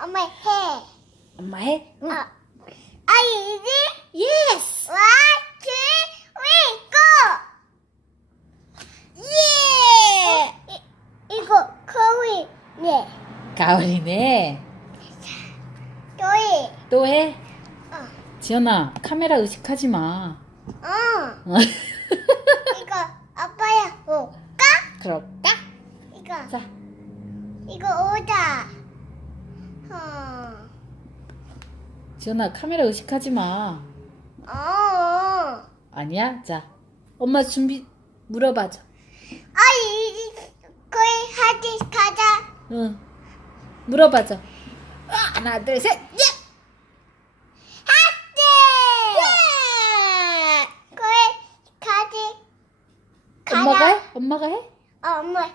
엄마 해. 엄마 해? 응. 어. 아이 이제 예스. 와, 투, 위, 고. 예. 이, 이거 거위 네. 가을이네. 너희. 또 해? 어. 지연아, 카메라 의식하지 마. 어. 이거 아빠야 올까? 그럴까? 이거 자, 이거 오다. 어. 지연아, 카메라 의식하지 마. 어. 아니야? 자, 엄마 준비 물어봐줘. 아이 거의 하지 가자. 응. 물어봐줘. 아, 하나, 둘, 셋. 예! 하지. 거의 가지. 가자. 엄마가 해? 엄마가 해? 어, 엄마 해.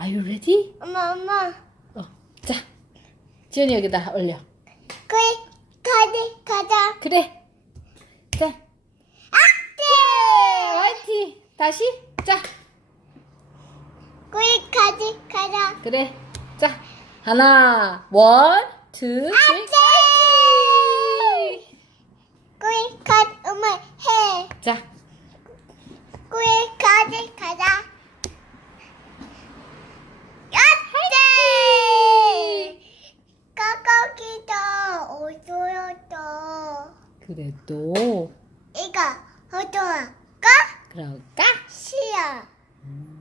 Are you ready? 엄마 엄마. 지연이 여기다 올려. 거의 가지 가자. 그래. 자, 하지. 화이팅. 다시. 자, 거의 가지 가자. 그래. 자, 하나, 원, 투, 쓰리. 하지. 거의 가 엄마 해. 자, 그래도 이거 호동아 까? 그럴까? 싫어. 음.